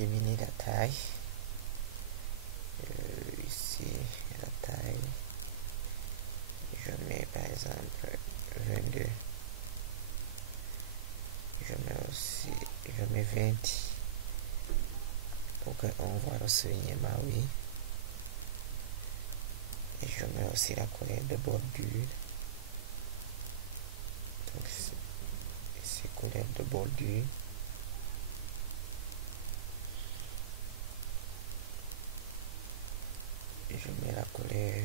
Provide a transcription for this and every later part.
diminue la taille. Ici, la taille. Je mets par exemple 22. Je mets 20 pour qu'on voit le soulignement, oui. Et je mets aussi la couleur de bordure. Donc ici, couleur de bordure. Et je mets la couleur.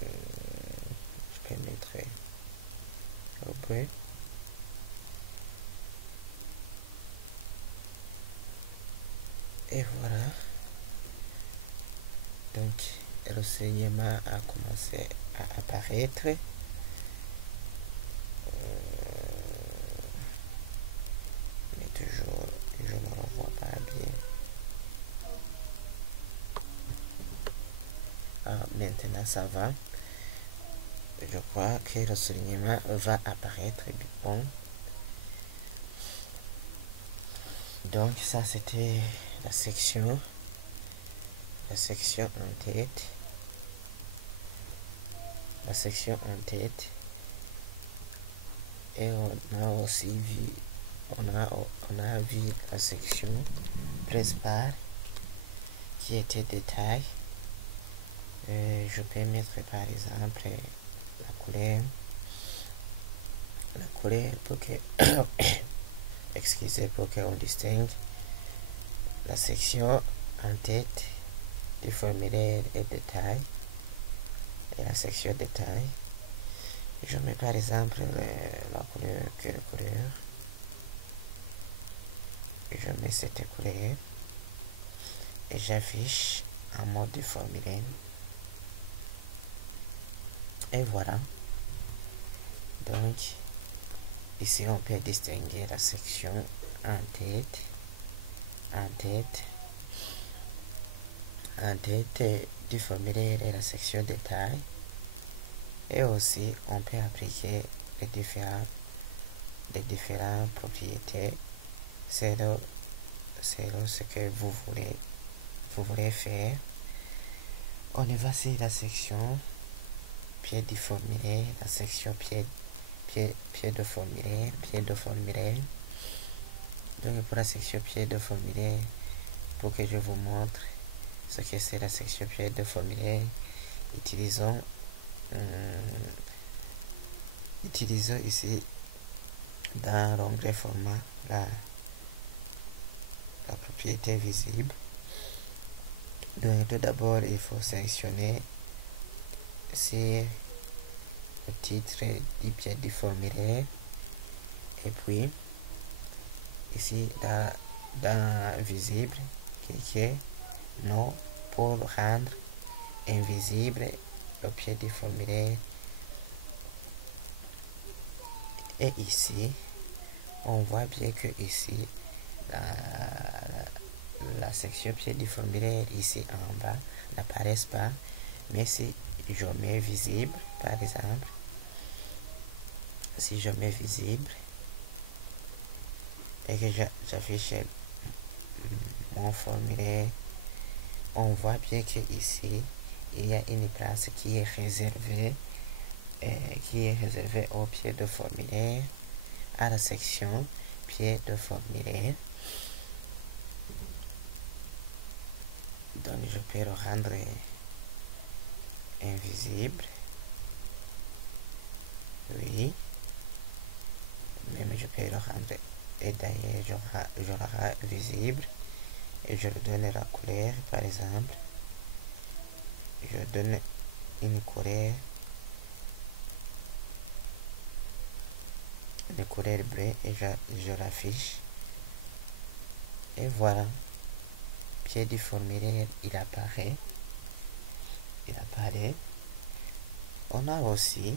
Je peux mettre au bleu. Et voilà. Donc, le saignement a commencé à apparaître. Mais toujours, je ne le vois pas bien. Maintenant, ça va. Je crois que le saignement va apparaître. Bon. Donc, ça, c'était la section en tête. La section en tête. Et on a aussi vu, on a vu la section principale qui était détail. Je peux mettre par exemple la couleur pour que excusez, pour qu'on distingue la section en tête du formulaire et détail et la section détail. Je mets par exemple la couleur, quelle couleur? Je mets cette couleur et j'affiche en mode de formulaire. Et voilà. Donc, ici on peut distinguer la section en tête du formulaire et la section détail. Et aussi, on peut appliquer les différentes propriétés selon ce que vous voulez faire. On y va sur la section pied du formulaire, la section pied de formulaire. Donc pour la section pied de formulaire, pour que je vous montre ce que c'est la section pied de formulaire, utilisons ici dans l'onglet format la propriété visible. Donc tout d'abord il faut sélectionner c'est le titre du pied du formulaire et puis ici dans visible cliquez non pour rendre invisible le pied du formulaire. Et ici on voit bien que ici la section pied du formulaire ici en bas n'apparaît pas, mais si je mets visible par exemple, si je mets visible et que j'affiche mon formulaire, on voit bien que ici il y a une place qui est réservée au pied de formulaire, à la section pied de formulaire. Donc je peux le rendre invisible, oui, même je peux le rendre, et d'ailleurs je le rends visible et je lui donne la couleur. Par exemple, je donne une couleur bleue et je l'affiche. Et voilà, pied du formulaire il apparaît. On a aussi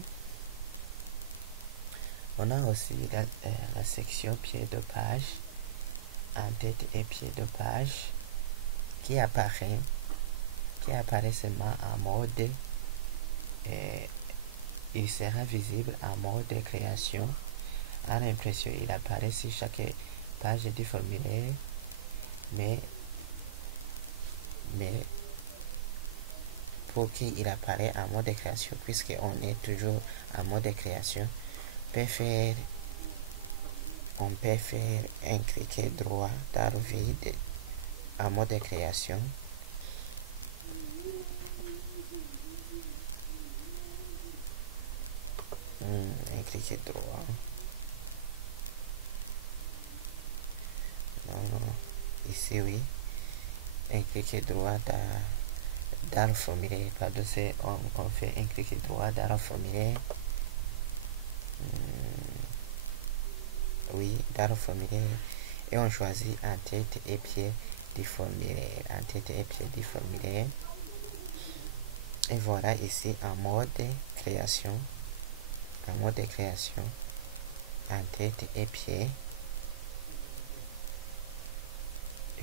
la section pied de page en tête et pied de page qui apparaît seulement en mode il sera visible en mode création à l'impression il apparaît sur chaque page du formulaire, mais pour qu'il apparaît en mode de création, puisqu'on est toujours en mode de création, on peut faire un clic droit dans le vide en mode de création. Un clic droit. Non, ici oui. Un clic droit dans le formulaire. Pardon, on fait un clic droit dans le formulaire. Oui, dans le formulaire. Et on choisit en tête et pied du formulaire. En tête et pied du formulaire. Et voilà ici en mode création. En mode création. En tête et pied.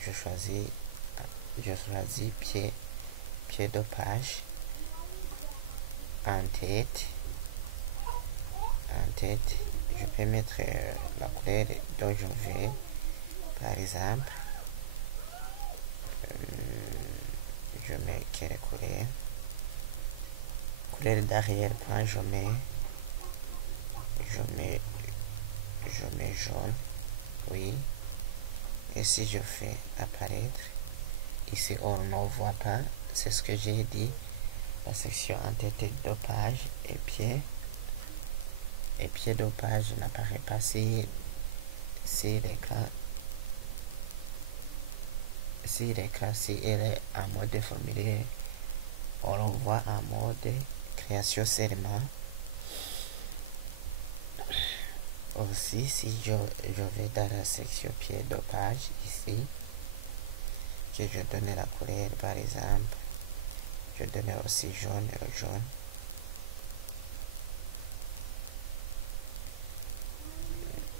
Je choisis pied de page. En tête, je peux mettre la couleur dont je veux. Par exemple, je mets quelle couleur? Couleur d'arrière-plan, je mets jaune. Oui. Et si je fais apparaître, ici on ne voit pas, c'est ce que j'ai dit. La section en tête de page et pied de page n'apparaît pas si l'écran si elle est en mode formulaire, on le voit en mode création seulement. Aussi, si je vais dans la section pied de page ici, que je donne la couleur par exemple, je donne aussi jaune.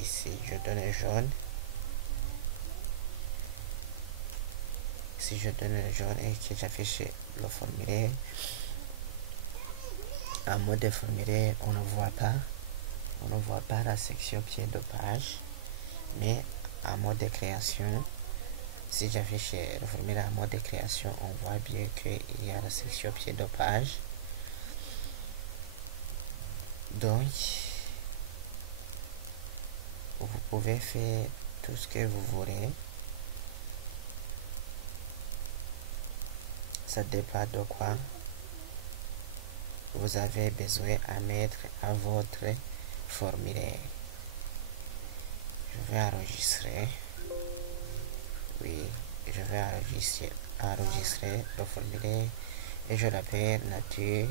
Ici, je donne jaune. Si je donne le jaune et que j'affiche le formulaire, en mode formulaire, on ne voit pas la section pied de page, mais en mode de création, si j'affiche le formulaire en mode de création, on voit bien qu'il y a la section pied de page. Donc, vous pouvez faire tout ce que vous voulez. Ça dépend de quoi vous avez besoin à mettre à votre formulaire. Je vais enregistrer. Oui, je vais enregistrer le formulaire et je l'appelle nature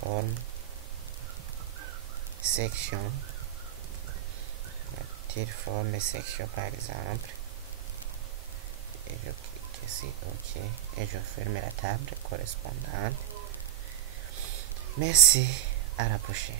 forme section. Nature forme section par exemple. Et je clique ici OK et je ferme la table correspondante. Merci, à la prochaine.